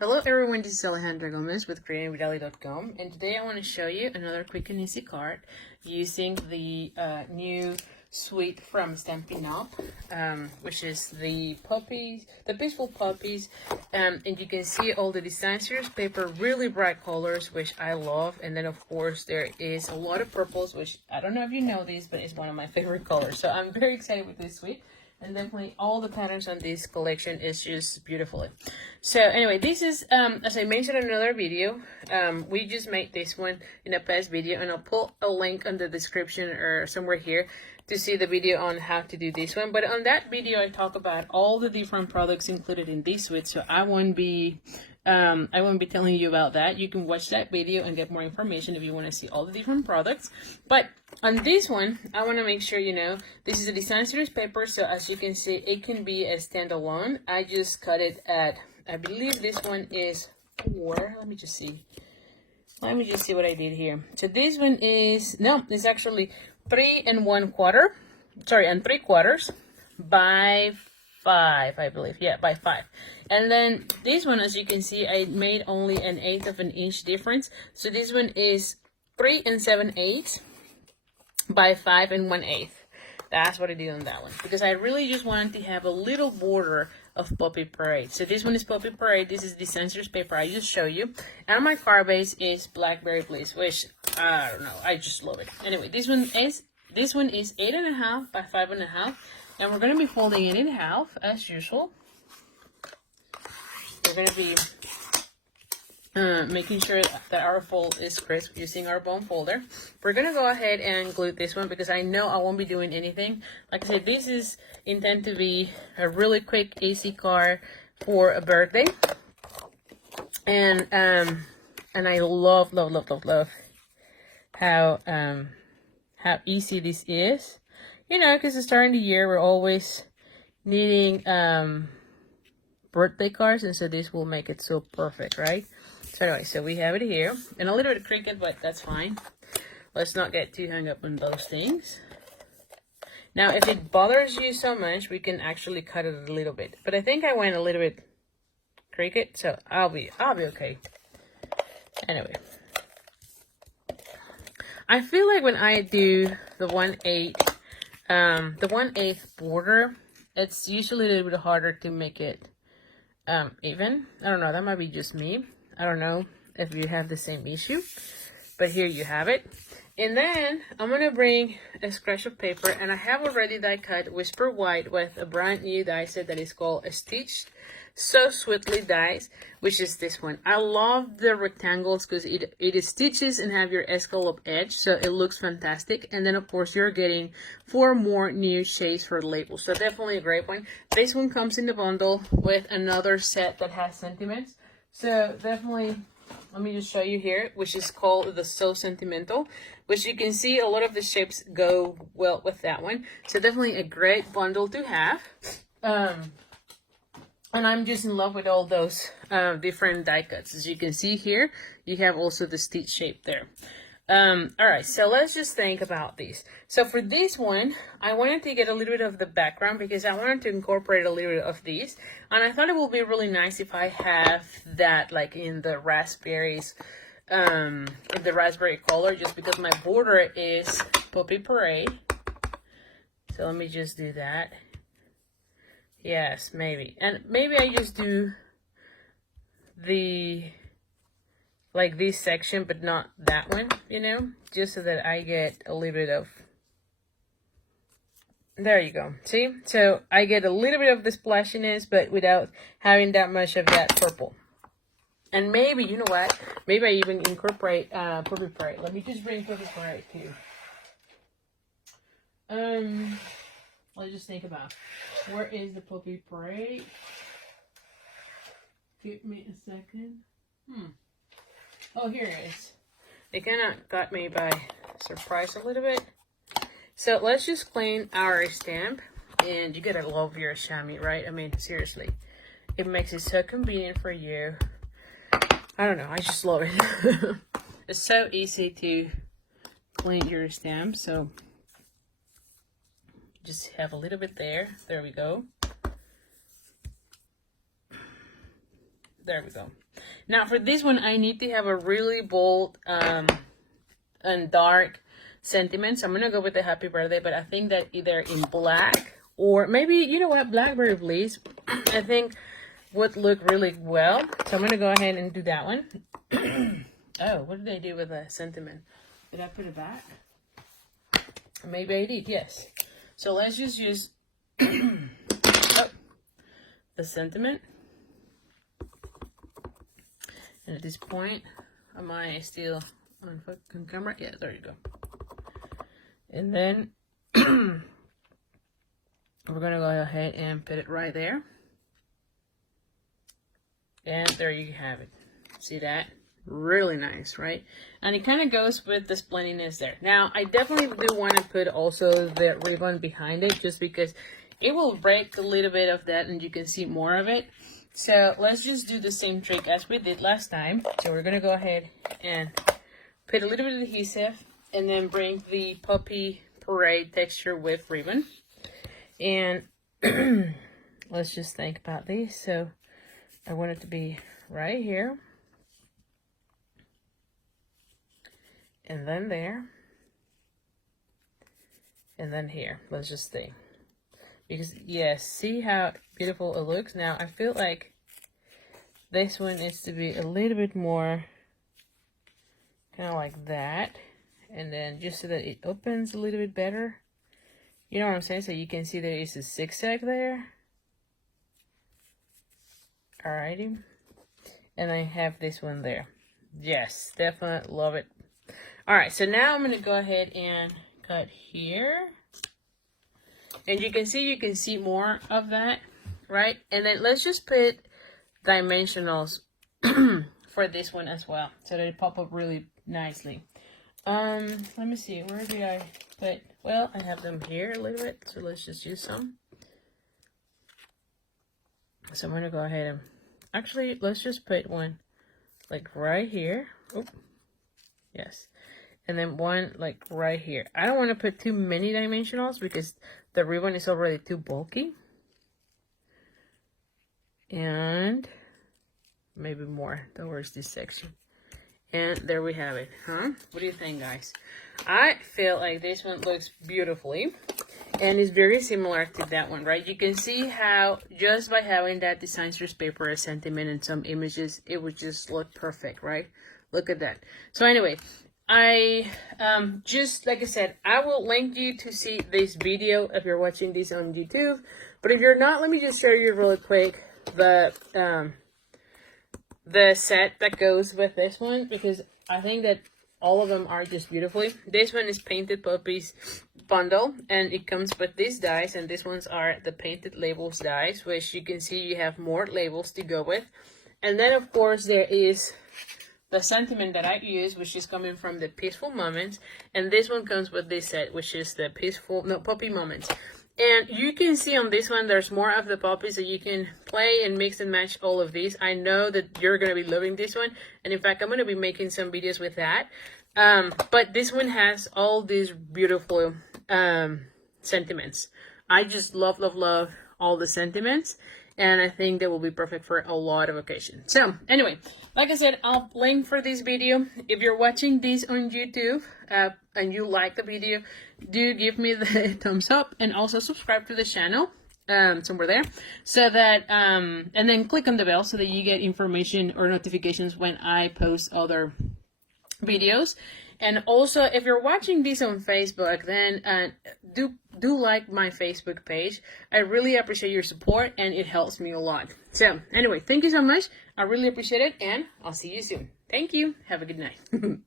Hello everyone, this is Alejandra with creatingwithali.com, and today I want to show you another quick and easy card using the new suite from Stampin Up, which is the poppies, the peaceful poppies, and you can see all the design series paper, really bright colors, which I love, and then of course there is a lot of purples, which I don't know if you know this, but it's one of my favorite colors, so I'm very excited with this suite. And definitely all the patterns on this collection is just beautiful. So anyway, this is, as I mentioned in another video, we just made this one in a past video, and I'll put a link on the description or somewhere here to see the video on how to do this one. But on that video, I talk about all the different products included in this suite, so I won't be telling you about that. You can watch that video and get more information if you want to see all the different products. But on this one, I want to make sure you know this is a design series paper, so as you can see, it can be a standalone. I just cut it at, I believe this one is 4. Let me just see what I did here. So this one is, no, it's actually 3 1/4, sorry, and 3/4 by 5, I believe. Yeah, by 5. And then this one, as you can see, I made only 1/8 of an inch difference. So this one is 3 7/8 by 5 1/8. That's what I did on that one, because I really just wanted to have a little border of Poppy Parade. So this one is Poppy Parade. This is the sensors paper I just show you, and my card base is Blackberry Bliss, which I don't know, I just love it. Anyway, this one is 8.5 by 5.5, and we're gonna be folding it in half as usual. We're gonna be making sure that our fold is crisp using our bone folder. We're gonna go ahead and glue this one because I know I won't be doing anything. Like I said, this is intended to be a really quick, easy card for a birthday. And I love how easy this is. You know, because it's starting the year, we're always needing birthday cards, and so this will make it so perfect, right? So anyway, so we have it here, and a little bit of cricket, but that's fine. Let's not get too hung up on those things. Now, if it bothers you so much, we can actually cut it a little bit. But I think I went a little bit cricket, so I'll be okay. Anyway, I feel like when I do the 1/8, the 1/8 border, it's usually a little bit harder to make it even. I don't know, that might be just me. I don't know if you have the same issue, but here you have it. And then I'm gonna bring a scratch of paper, and I have already die cut Whisper White with a brand new die set that is called a Stitched So Sweetly dies, which is this one. I love the rectangles because it is stitches and have your escallop edge, so it looks fantastic. And then of course you're getting 4 more new shades for labels, so definitely a great one. This one comes in the bundle with another set that has sentiments, so definitely, let me just show you here, which is called the So Sentimental, which you can see a lot of the shapes go well with that one, so definitely a great bundle to have. And I'm just in love with all those different die cuts. As you can see here, you have also the stitch shape there. All right, so let's just think about these. So for this one, I wanted to get a little bit of the background because I wanted to incorporate a little bit of these. And I thought it would be really nice if I have that like in the raspberries, in the raspberry color, just because my border is Poppy Parade. So let me just do that. Yes, maybe. And maybe I just do the, like this section, but not that one, you know, just so that I get a little bit of, there you go. See? So I get a little bit of the splashiness, but without having that much of that purple. And maybe, you know what? Maybe I even incorporate Poppy Parade. Let me just bring Poppy Parade too. Let's just think about, where is the Poppy Parade? Give me a second. Oh, here it is. It kind of got me by surprise a little bit. So let's just clean our stamp. And you gotta love your chamois, right? I mean, seriously. It makes it so convenient for you. I don't know, I just love it. It's so easy to clean your stamp, so just have a little bit there. There we go. There we go. Now for this one, I need to have a really bold and dark sentiment. So I'm gonna go with the happy birthday, but I think that either in black or maybe, you know what, blackberry please. I think would look really well. So I'm gonna go ahead and do that one. Oh, what did I do with the sentiment? Did I put it back? Maybe I did, yes. So let's just use the sentiment. And at this point, am I still on camera? Yeah, there you go. And then we're gonna go ahead and put it right there. And there you have it. See that? Really nice, right? And it kind of goes with the splendidness there. Now, I definitely do want to put also the ribbon behind it, just because it will break a little bit of that and you can see more of it. So let's just do the same trick as we did last time. So we're going to go ahead and put a little bit of adhesive and then bring the puppy parade texture with ribbon. And let's just think about this. So I want it to be right here. And then there. And then here. Let's just see. Because, yes, see how beautiful it looks? Now, I feel like this one needs to be a little bit more kind of like that. And then just so that it opens a little bit better. You know what I'm saying? So you can see there is a zigzag there. Alrighty. And I have this one there. Yes, definitely love it. Alright, so now I'm going to go ahead and cut here. And you can see more of that, right? And then let's just put dimensionals for this one as well, so that it pop up really nicely. Let me see, where did I put, well, I have them here a little bit, so let's just use some. So I'm going to go ahead and, actually, let's just put one like right here. Oh, yes. And then one like right here. I don't want to put too many dimensionals because the ribbon is already too bulky. And maybe more towards this section. And there we have it, huh? What do you think, guys? I feel like this one looks beautifully. And it's very similar to that one, right? You can see how just by having that Designers paper, a sentiment, and some images, it would just look perfect, right? Look at that. So anyway, I just like I said, I will link you to see this video if you're watching this on YouTube. But if you're not, let me just show you really quick the set that goes with this one, because I think that all of them are just beautifully. This one is Painted Poppies bundle, and it comes with these dies, and these ones are the Painted Labels dies, which you can see you have more labels to go with. And then of course there is the sentiment that I use, which is coming from the Peaceful Moments, and this one comes with this set, which is the Poppy Moments. And you can see on this one, there's more of the poppies, so you can play and mix and match all of these. I know that you're going to be loving this one, and in fact, I'm going to be making some videos with that. But this one has all these beautiful sentiments. I just love all the sentiments. And I think that will be perfect for a lot of occasions. So, anyway, like I said, I'll link for this video. If you're watching this on YouTube and you like the video, do give me the thumbs up and also subscribe to the channel somewhere there. So that, and then click on the bell so that you get information or notifications when I post other videos. And also, if you're watching this on Facebook, then do like my Facebook page. I really appreciate your support, and it helps me a lot. So, anyway, thank you so much. I really appreciate it, and I'll see you soon. Thank you. Have a good night.